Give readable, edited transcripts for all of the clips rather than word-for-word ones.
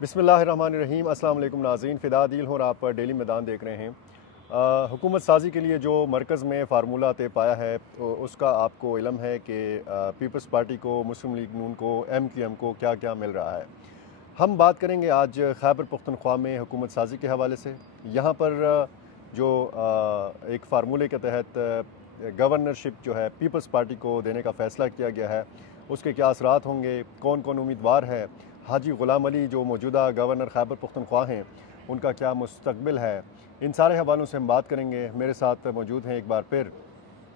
बिस्मिल्लाहिर्रहमानिर्रहीम। अस्सलाम वालेकुम नाज़रीन, फ़िदा दिल हो और आप डेली मैदान देख रहे हैं। हुकूमत साजी के लिए जो मरकज़ में फ़ार्मूला तय पाया है तो उसका आपको इल्म है कि पीपल्स पार्टी को, मुस्लिम लीग नून को, MQM को क्या क्या मिल रहा है। हम बात करेंगे आज खैबर पख्तूनख्वा में हुकूमत साजी के हवाले से। यहाँ पर जो एक फार्मूले के तहत गवर्नरशिप जो है पीपल्स पार्टी को देने का फ़ैसला किया गया है, उसके क्या असरात होंगे, कौन कौन उम्मीदवार है, हाजी ग़ुलाम अली जो मौजूदा गवर्नर खैबर पख्तूनख्वा हैं उनका क्या मुस्तकबिल है, इन सारे हवालों से हम बात करेंगे। मेरे साथ मौजूद हैं एक बार फिर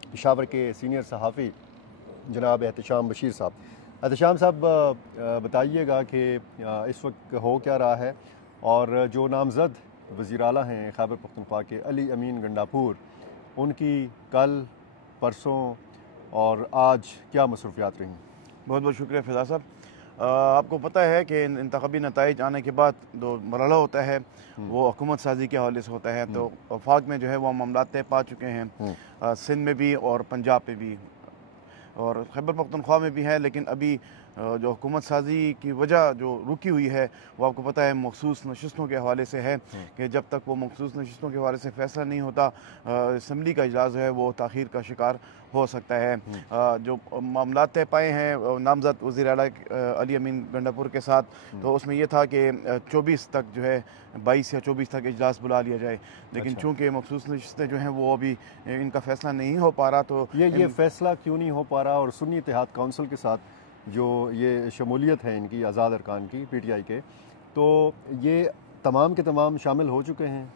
पेशावर के सीनियर सहाफ़ी जनाब एहतशाम बशीर साहब। एहतशाम साहब, बताइएगा कि इस वक्त हो क्या रहा है और जो नामज़द वज़ीर आला हैं खैबर पख्तूनख्वा के अली अमीन गंडापुर, उनकी कल परसों और आज क्या मसरूफ़ियात रहीं? बहुत बहुत शुक्रिया फ़िदा साहब। आपको पता है कि इंतख़ाबी नताइज आने के बाद जो मरहला होता है वो हुकूमत साजी के हवाले से होता है। तो वफाक में जो है वो मामला तय पा चुके हैं, सिंध में भी और पंजाब में भी और खैबर पख्तूनख्वा में भी है। लेकिन अभी जो हुकूमत साजी की वजह जो रुकी हुई है वो आपको पता है मखसूस नशस्तों के हवाले से है कि जब तक वो मखसूस नशस्तों के हवाले से फ़ैसला नहीं होता असम्बली का इजलास है वो ताख़ीर का शिकार हो सकता है। जो मामला तय पाए हैं नामज़द वज़ीर आला अली अमीन गंडापुर के साथ, तो उसमें यह था कि 24 तक जो है 22 या 24 तक इजलास बुला लिया जाए। लेकिन चूँकि मखसूस नशस्तें जो हैं वो अभी इनका फ़ैसला नहीं हो पा रहा, तो ये फ़ैसला क्यों नहीं हो पा रहा? और सुन्नी इत्तेहाद काउंसिल के साथ जो ये शमूलियत है इनकी आज़ाद अरकान की PTI के, तो ये तमाम के तमाम शामिल हो चुके हैं,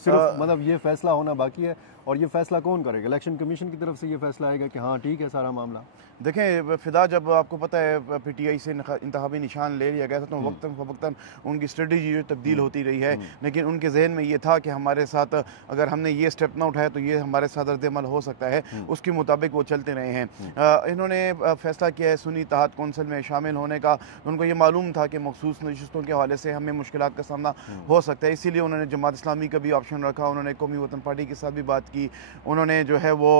सिर्फ मतलब ये फ़ैसला होना बाकी है। और ये फ़ैसला कौन करेगा? इलेक्शन कमीशन की तरफ से ये फ़ैसला आएगा कि हाँ ठीक है सारा मामला? देखें फ़िदा, जब आपको पता है PTI से इंतखाबी निशान ले लिया गया था तो वक्तन फ़वक्तन उनकी स्ट्रेटजी जो तब्दील होती रही है। लेकिन उनके जहन में ये था कि हमारे साथ अगर हमने ये स्टेप ना उठाया तो ये हमारे साथ रद्द-ए-अमल हो सकता है, उसके मुताबिक वो चलते रहे हैं। इन्होंने फ़ैसला किया है सुन्नी इत्तेहाद कौंसिल में शामिल होने का। उनको ये मालूम था कि मखसूस नशस्तों के हवाले से हमें मुश्किलात का सामना हो सकता है, इसीलिए उन्होंने जमात इस्लामी का भी ऑप्शन रखा, उन्होंने कौमी वतन पार्टी के साथ भी बात की, उन्होंने जो है वो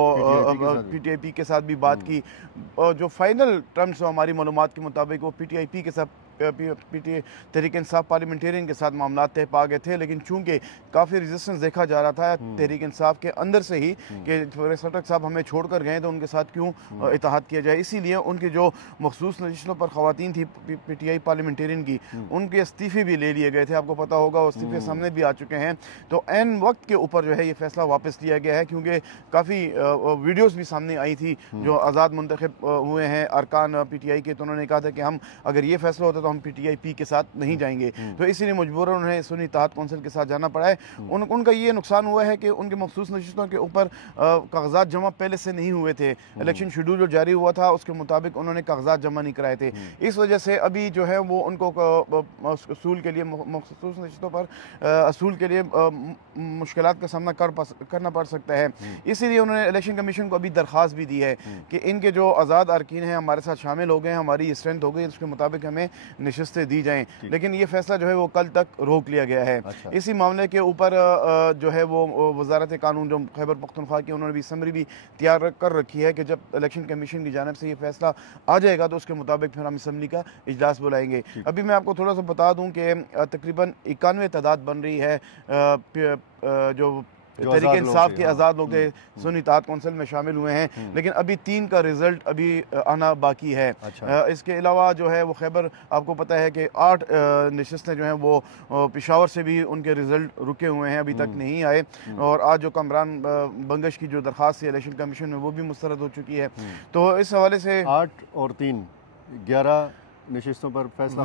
PTIP के साथ भी बात की। जो फाइनल टर्म्स हमारी मालूमात के मुताबिक वो PTIP के साथ तहरीक इंसाफ पार्लियामेंटेरियन के साथ मामला तय पा गए थे। लेकिन चूंकि काफ़ी रेजिस्टेंस देखा जा रहा था तहरीक इंसाफ के अंदर से ही कि सटक साहब हमें छोड़कर गए तो उनके साथ क्यों इत्तेहाद किया जाए, इसीलिए उनकी जो मखसूस नशिस्तों पर ख़वातीन थी PTI पार्लियामेंटेरियन की, उनके इस्तीफ़े भी ले लिए गए थे। आपको पता होगा इस्तीफ़े सामने भी आ चुके हैं। तो एन वक्त के ऊपर जो है ये फैसला वापस लिया गया है, क्योंकि काफ़ी वीडियोज़ भी सामने आई थी जो आज़ाद मुंतखब हुए हैं अरकान PTI के, तो उन्होंने कहा था कि हम अगर ये फैसला होता तो हम PTIP के साथ नहीं जाएंगे। तो इसीलिए मजबूरन उन्हें सुन्नी इत्तेहाद कौंसिल के साथ जाना पड़ा है। उनका ये नुकसान हुआ है कि उनके मखसूस नशिस्तों के ऊपर कागजात जमा पहले से नहीं हुए थे। इलेक्शन शेड्यूल जो जारी हुआ था उसके मुताबिक उन्होंने कागजात जमा नहीं कराए थे। इस वजह से अभी जो है वो उनको असूल के लिए मखसूस नशिस्तों पर असूल के लिए मुश्किलात का सामना करना पड़ सकता है। इसीलिए उन्होंने इलेक्शन कमीशन को अभी दरख्वास्त भी दी है कि इनके जो आज़ाद अरकीन हैं हमारे साथ शामिल हो गए, हमारी स्ट्रेंथ हो गई, उसके मुताबिक हमें नशिस्तें दी जाएं। लेकिन ये फैसला जो है वो कल तक रोक लिया गया है। इसी मामले के ऊपर जो है वो वजारत कानून जो खैबर पख्तूनख्वा की, उन्होंने भी समरी भी तैयार कर रखी है कि जब इलेक्शन कमीशन की जानिब से ये फैसला आ जाएगा तो उसके मुताबिक फिर हम असम्बली का इजलास बुलाएंगे। अभी मैं आपको थोड़ा सा बता दूं कि तकरीबन 91 तादाद बन रही है जो तहरीक इंसाफ के आज़ाद लोग थे सुन्नी इत्तेहाद कौंसिल में शामिल हुए हैं। लेकिन अभी 3 का रिजल्ट अभी आना बाकी है। इसके अलावा जो है वो खैबर, आपको पता है कि 8 नशिस्तें जो हैं वो पेशावर से भी उनके रिजल्ट रुके हुए हैं, अभी तक नहीं आए। और आज जो कमरान बंगश की जो दरख्वास्त है इलेक्शन कमीशन में वो भी मुस्तरद हो चुकी है। तो इस हवाले से 8 और 3 11 नशिस्तों पर फैसला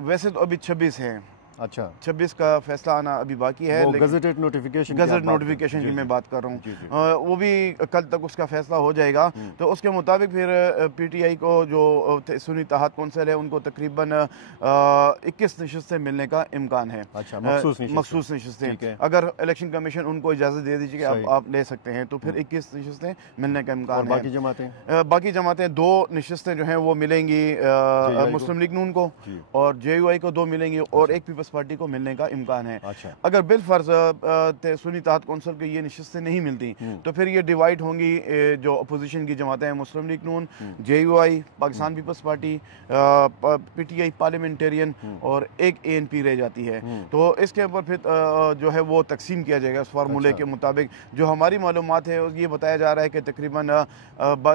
वैसे तो अभी 26 हैं। अच्छा, 26 का फैसला आना अभी बाकी है। गजटेड नोटिफिकेशन की मैं बात कर रहा हूँ, वो भी कल तक उसका फैसला हो जाएगा। तो उसके मुताबिक फिर PTI को जो सुन्नी इत्तेहाद कौंसिल है उनको तकरीबन 21 नशिस्तें मिलने का इम्कान है। अच्छा, मखसूस नशिस्तें अगर इलेक्शन कमीशन उनको इजाज़त दे दीजिए कि आप ले सकते हैं तो फिर 21 नशिस्तें मिलने का इम्कान है। बाकी जमातें 2 नशिस्तें जो हैं वो मिलेंगी मुस्लिम लीग नून को और JUI को 2 मिलेंगी और एक पीपल्स पीपल्स पार्टी को मिलने का इम्कान है। अच्छा। अगर बिलफर्ज सुन्नी इत्तेहाद कौंसिल की ये नशिस्तें नहीं मिलती तो फिर ये डिवाइड होंगी, जो अपोजिशन की जमातें हैं, Muslim League Noon, JUI, Pakistan Peoples Party, PTI parliamentarian और एक ANP रह जाती है। तो इसके ऊपर फिर जो है वो तकसीम किया जाएगा इस फार्मूले के मुताबिक। जो हमारी मालूमात है ये बताया जा रहा है कि तकरीबन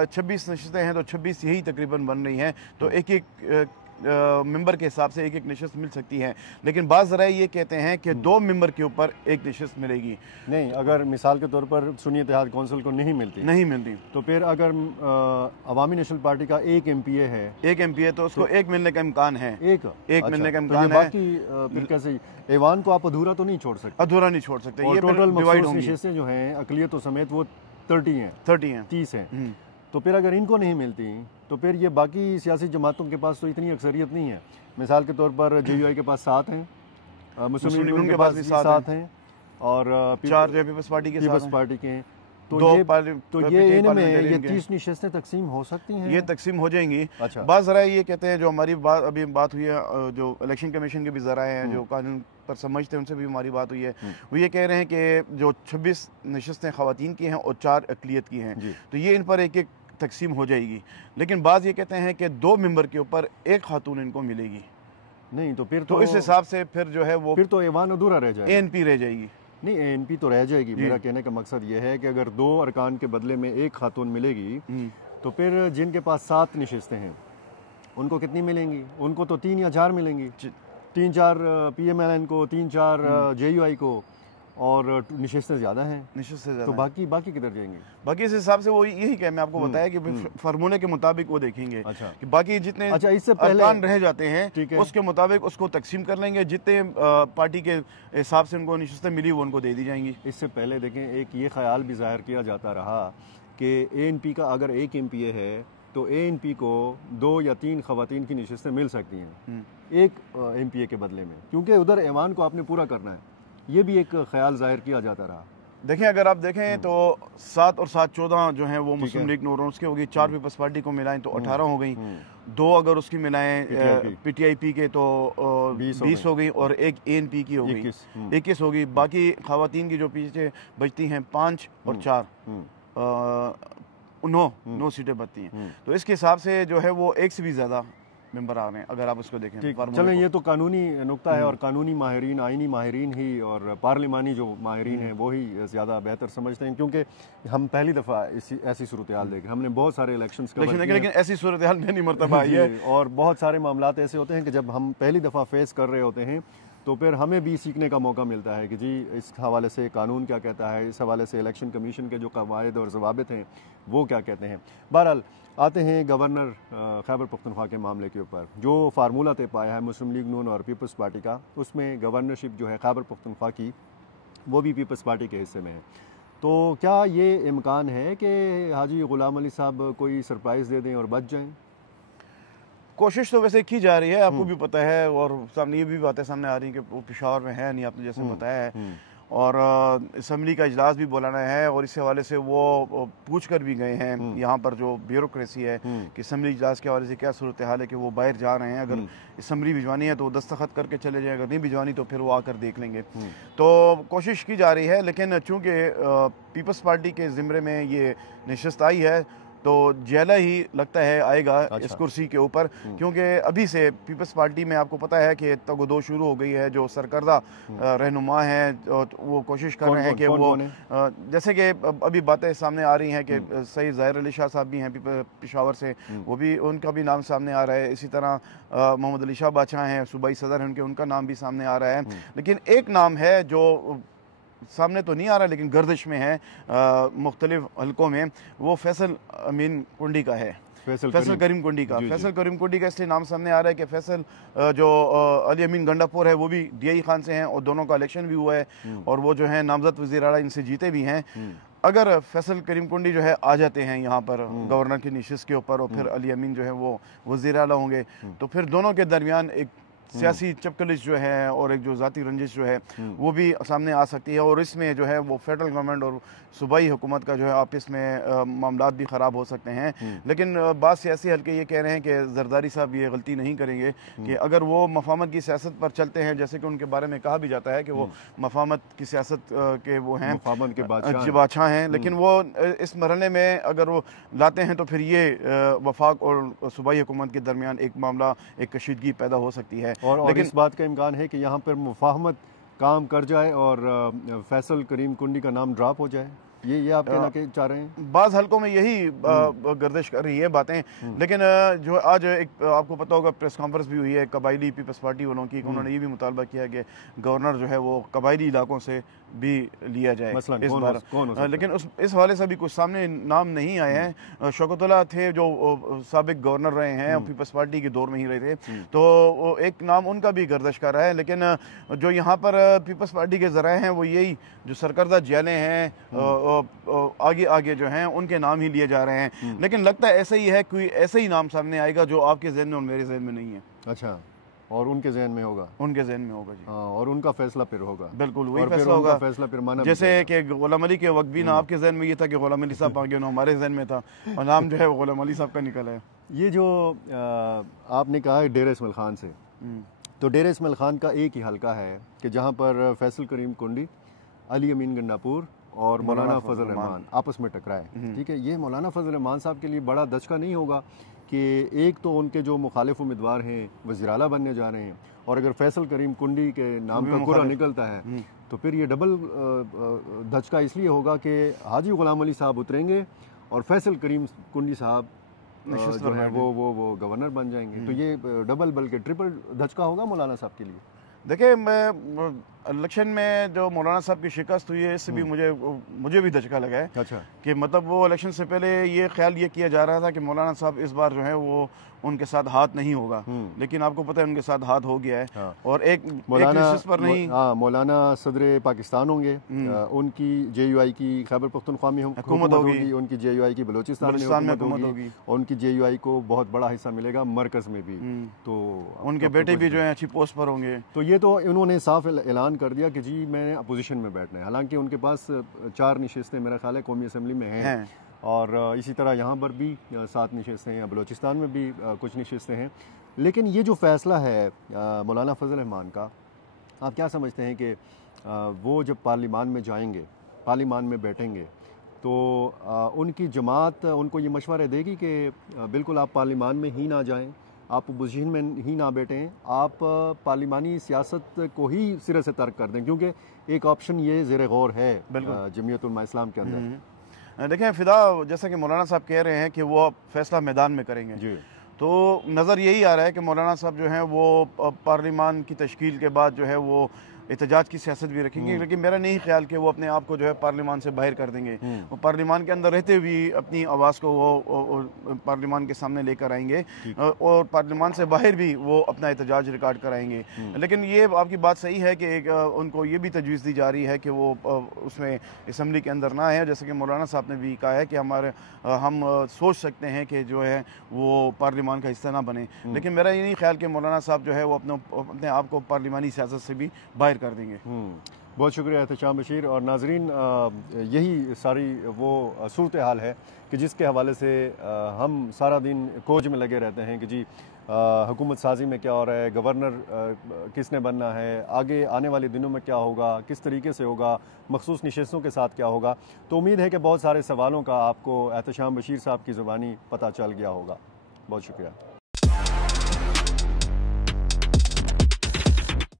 26 नशिस्तें हैं, तो 26 यही तकरीबन बन रही हैं, तो एक एक मेंबर के हिसाब से एक एक नशिस्त मिल सकती है। लेकिन बाज़ राय ये कहते हैं कि 2 मेंबर के ऊपर एक नशिस्त मिलेगी। नहीं, अगर मिसाल के तौर पर सुन्नी इत्तेहाद कौंसिल को नहीं मिलती तो फिर अगर अवामी नेशनल पार्टी का एक MPA है, तो उसको एक मिलने का इम्कान है। एक अच्छा, मिलने का तो इम्कान है। बाकी फिर कैसे ऐवान को आप अधूरा तो नहीं छोड़ सकते? अधूरा नहीं छोड़ सकते। ये टोटल डिवाइड मखसूस नशिस्तें जो हैं अक़लियतों समेत वो 30 हैं। तो फिर अगर इनको नहीं मिलती तो फिर ये बाकी सियासी जमातों के पास तो इतनी अक्सरियत नहीं है। मिसाल के तौर पर JUI के पास 7 हैं, मुस्लिम लीग के पास भी 7 हैं और 4 पीपल्स पार्टी के हैं। तो ये इनमें ये 30 नशिस्तें तकसीम हो सकती हैं, ये तकसीम हो जाएंगी। अच्छा। बात ज़रा ये कहते हैं, जो हमारी अभी बात हुई है, जो इलेक्शन कमीशन के भी ज़राए हैं, जो कानून पर समझते हैं, उनसे भी हमारी बात हुई है। वो ये कह रहे हैं कि जो 26 नशिस्तें ख़वातीन की हैं और 4 अक़लियत की हैं, तो ये इन पर एक एक तकसीम हो जाएगी। लेकिन बाज़ ये कहते हैं कि 2 मेंबर के ऊपर एक खातून इनको मिलेगी। नहीं तो फिर तो इस हिसाब से फिर जो है वो फिर तो ऐवान अधूरा रह जाएगा, ANP रह जाएगी। नहीं, ANP तो रह जाएगी। मेरा कहने का मकसद ये है कि अगर 2 अरकान के बदले में एक खातून मिलेगी तो फिर जिनके पास 7 नशिस्तें हैं उनको कितनी मिलेंगी? उनको तो 3 या 4 मिलेंगी। 3-4 PMLN को, 3-4 JUI को, और नशिस्तें ज़्यादा हैं, तो बाकी किधर जाएंगे? बाकी इस हिसाब से वो यही कह मैं आपको बताया कि फार्मूले के मुताबिक वो देखेंगे। अच्छा। कि बाकी जितने इससे पहले अरकान रह जाते हैं उसके मुताबिक उसको तकसीम कर लेंगे, जितने पार्टी के हिसाब से उनको नशिस्तें मिली वो उनको दे दी जाएंगी। इससे पहले देखें, एक ये ख्याल भी जाहिर किया जाता रहा कि ANP का अगर एक MPA है तो ANP को 2 या 3 ख़वातीन की नशिस्तें मिल सकती हैं एक MPA के बदले में, क्योंकि उधर ऐवान को आपने पूरा करना है। ये भी एक ख्याल जाहिर किया जाता रहा। देखें, अगर आप देखें तो 7 और 7 14 जो हैं वो मुस्लिम लीग नून उसके होगी, 4 पीपल्स पार्टी को मिलाएं तो 18 हो गई, 2 अगर उसकी मिलाएं PTIP के तो 20 हो गई, और एक ANP की हो गई 21 होगी। बाकी ख़वातीन की जो पीछे बचती हैं 5 और 4 9 सीटें बचती हैं। तो इसके हिसाब से जो है वो एक से भी ज़्यादा मेंबर आ रहे हैं अगर आप उसको देखें। चलें, ये तो कानूनी नुक्ता है और कानूनी माहिरीन, आइनी माहिरीन ही और पार्लिमानी जो माहिरीन हैं वो ही ज़्यादा बेहतर समझते हैं, क्योंकि हम पहली दफ़ा ऐसी सूरत हाल देखें। हमने बहुत सारे इलेक्शंस कवर किए, लेकिन ऐसी सूरत हाल नहीं मरतबा आई है, और बहुत सारे मामलात ऐसे होते हैं कि जब हम पहली दफ़ा फेस कर रहे होते हैं तो फिर हमें भी सीखने का मौका मिलता है कि जी इस हवाले से कानून क्या कहता है, इस हवाले से इलेक्शन कमीशन के जो कवायद और ज़वाबित हैं वो क्या कहते हैं। बहरहाल आते हैं गवर्नर खैबर पख्तूनख्वा के मामले के ऊपर। जो फार्मूला तय पाया है मुस्लिम लीग नून और पीपल्स पार्टी का, उसमें गवर्नरशिप जो है खैबर पख्तूनख्वा की वो भी पीपल्स पार्टी के हिस्से में है। तो क्या ये इम्कान है कि हाजी गुलाम अली साहब कोई सरप्राइज़ दे दें और बच जाएँ? कोशिश तो वैसे की जा रही है, आपको भी पता है, और सामने ये भी बातें सामने आ रही हैं कि वो पेशावर में है नहीं, आपने जैसे बताया है, और असम्बली का इजलास भी बुलाना है, और इस हवाले से वो पूछ कर भी गए हैं यहाँ पर जो ब्यूरोक्रेसी है कि असम्बली इजलास के हवाले से क्या सूरत हाल है, कि वो बाहर जा रहे हैं। अगर असम्बली भिजवानी है तो वो दस्तखत करके चले जाएं, अगर नहीं भिजवानी तो फिर वो आकर देख लेंगे। तो कोशिश की जा रही है, लेकिन चूँकि पीपल्स पार्टी के ज़िम्मे में ये नशिस्त आई है तो जेला ही लगता है आएगा इस कुर्सी के ऊपर, क्योंकि अभी से पीपल्स पार्टी में आपको पता है कि तगदो शुरू हो गई है। जो सरकर्दा रहनुमा हैं वो कोशिश कर रहे हैं कि वो जैसे कि अभी बातें सामने आ रही हैं कि सईद ज़ाहिर अली शाह साहब भी हैं पेशावर से, वो भी उनका भी नाम सामने आ रहा है। इसी तरह मोहम्मद अली शाह बादशाह हैं, सूबाई सदर हैं उनका नाम भी सामने आ रहा है। लेकिन एक नाम है जो सामने तो नहीं आ रहा लेकिन गर्दिश में है मुख्तलिफ हलकों में, वो फैसल अमीन कुंडी का है, फैसल करीम कुंडी का। फैसल करीम कुंडी का इसलिए नाम सामने आ रहा है कि फैसल जो अली अमीन गंडापुर है वो भी DI खान से हैं, और दोनों का इलेक्शन भी हुआ है, और वो जो है नामजद वज़ीर आला इनसे जीते भी हैं। अगर फैसल करीम कुंडी जो है आ जाते हैं यहाँ पर गवर्नर की नशिस्त के ऊपर, और फिर अली अमीन जो है वो वज़ीर आला होंगे, तो फिर दोनों के दरमियान एक सियासी चपकलिश जो है और एक जो ज़ाती रंजिश जो है वो भी सामने आ सकती है, और इसमें जो है वो फेडरल गवर्नमेंट और सूबाई हुकूमत का जो है आपस में मामलात भी ख़राब हो सकते हैं। लेकिन बाद सियासी हल्के ये कह रहे हैं कि जरदारी साहब ये गलती नहीं करेंगे कि अगर वो मफामत की सियासत पर चलते हैं, जैसे कि उनके बारे में कहा भी जाता है कि वो मफामत की सियासत के वो हैं, मफामत के बादशाह हैं, लेकिन वो इस मरहले में अगर वो लाते हैं तो फिर ये वफाक और सूबाई हुकूमत के दरमियान एक मामला, एक कशीदगी पैदा हो सकती है। लेकिन इस बात का इम्कान है कि यहाँ पर मुफाहमत काम कर जाए और फैसल करीम कुंडी का नाम ड्रॉप हो जाए, ये आप कहना के चाह रहे हैं? बाज़ हलकों में यही गर्दिश कर रही है बातें, लेकिन जो आज एक आपको पता होगा प्रेस कॉन्फ्रेंस भी हुई है कबायली पीपल्स पार्टी वालों की, उन्होंने ये भी मुतालबा किया कि गवर्नर जो है वो कबायली इलाकों से भी लिया जाए इस बार। लेकिन इस हवाले से भी कुछ सामने नाम नहीं आए हैं। शौकतुल्लाह थे जो साबिक गवर्नर रहे हैं, पीपल्स पार्टी के दौर में ही रहे थे, तो एक नाम उनका भी गर्दिश कर रहा है। लेकिन जो यहाँ पर पीपल्स पार्टी के ज़राए हैं वो यही जो सरकर्दा जेलें हैं आगे आगे जो हैं उनके नाम ही लिए जा रहे हैं। लेकिन लगता है ऐसा ही है, कोई ऐसा ही नाम सामने आएगा जो आपके जहन में और मेरे जहन में नहीं है। अच्छा, और उनके जहन में होगा? उनके जहन में होगा जी। हाँ, और उनका फैसला फिर होगा। बिल्कुल वही फैसला होगा। फैसला फिर माना जैसे कि गुलाम अली के वक्त भी ना आपके जहन में ये था कि गुलाम अली साहब आ गए, ना हमारे जहन में था, और नाम जो है वो गुलाम अली साहब का निकला है। ये जो आपने कहा है डेरा इस्माइल खान से, तो डेरा इस्माइल खान का एक ही हल्का है कि जहाँ पर फैसल करीम कुंडी, अली अमीन गंडापुर और मौलाना फजल रहमान आपस में टकराए। ठीक है, ये मौलाना फजल रहमान साहब के लिए बड़ा दचका नहीं होगा कि एक तो उनके जो मुखालिफ उम्मीदवार हैं वज़ीर आला बनने जा रहे हैं, और अगर फैसल करीम कुंडी के नाम का कुरा निकलता है तो फिर ये डबल दचका इसलिए होगा कि हाजी गुलाम अली साहब उतरेंगे और फैसल करीम कुंडी साहब जो है वो गवर्नर बन जाएंगे। तो ये डबल बल्कि ट्रिपल धचका होगा मौलाना साहब के लिए। देखिए, मैं इलेक्शन में जो मौलाना साहब की शिकस्त हुई है इससे भी मुझे भी धचका लगा है। अच्छा, कि मतलब वो इलेक्शन से पहले ये ख्याल ये किया जा रहा था कि मौलाना साहब इस बार जो है वो उनके साथ हाथ नहीं होगा, लेकिन आपको पता है उनके साथ हाथ हो गया है। हाँ। और एक मौलाना पर नहीं, मौलाना सदर पाकिस्तान होंगे, उनकी JUI की खैबर पख्तूनख्वा में हुकूमत होगी, उनकी JUI की बलूचिस्तान में हुकूमत होगी, और उनकी JUI को बहुत बड़ा हिस्सा मिलेगा मरकज में भी। तो उनके बेटे भी जो है अच्छी पोस्ट पर होंगे। तो ये तो उन्होंने साफ ऐलान कर दिया कि जी मैंने अपोजिशन में बैठना है। हालांकि उनके पास 4 नशिस्तें मेरा ख्याल है कौमी असम्बली में हैं, और इसी तरह यहाँ पर भी 7 नशिस्तें हैं, बलूचिस्तान में भी कुछ नशिस्तें हैं। लेकिन ये जो फ़ैसला है मौलाना फजल रहमान का, आप क्या समझते हैं कि वो जब पार्लिमान में जाएंगे, पार्लिमान में बैठेंगे, तो उनकी जमात उनको ये मशवरा देगी कि बिल्कुल आप पार्लिमान में ही ना जाएं, आप अपोजिशन में ही ना बैठें, आप पार्लिमानी सियासत को ही सिरे से तर्क कर दें, क्योंकि एक ऑप्शन ये ज़ेर गौर है जमीयत उलमा इस्लाम के अंदर। देखें फ़िदा, जैसा कि मौलाना साहब कह रहे हैं कि वो फैसला मैदान में करेंगे जी, तो नज़र यही आ रहा है कि मौलाना साहब जो हैं वो पार्लिमान की तश्कील के बाद जो है वो एहतजाज की सियासत भी रखेंगे। लेकिन मेरा नहीं ख्याल कि वो अपने आप को जो है पार्लिमान से बाहर कर देंगे। वो पार्लिमान के अंदर रहते हुए अपनी आवाज़ को वो पार्लिमान के सामने लेकर आएंगे, और पार्लिमान से बाहर भी वो अपना एहतजाज रिकॉर्ड कराएंगे। लेकिन ये आपकी बात सही है कि उनको ये भी तजवीज़ दी जा रही है कि वो उसमें असम्बली के अंदर ना है। जैसे कि मौलाना साहब ने भी कहा है कि हम सोच सकते हैं कि जो है वो पार्लिमान का हिस्सा ना बने। लेकिन मेरा ये नहीं ख्याल कि मौलाना साहब जो है वो अपने आप को पार्लिमानी सियासत से भी बाहर कर देंगे। बहुत शुक्रिया एहतशाम बशीर। और नाजरीन, यही सारी वो सूरत हाल है कि जिसके हवाले से हम सारा दिन खोज में लगे रहते हैं कि जी हुकूमत साजी में क्या हो रहा है, गवर्नर किसने बनना है, आगे आने वाले दिनों में क्या होगा, किस तरीके से होगा, मखसूस नशिस्तों के साथ क्या होगा। तो उम्मीद है कि बहुत सारे सवालों का आपको एहतशाम बशीर साहब की ज़ुबानी पता चल गया होगा। बहुत शुक्रिया।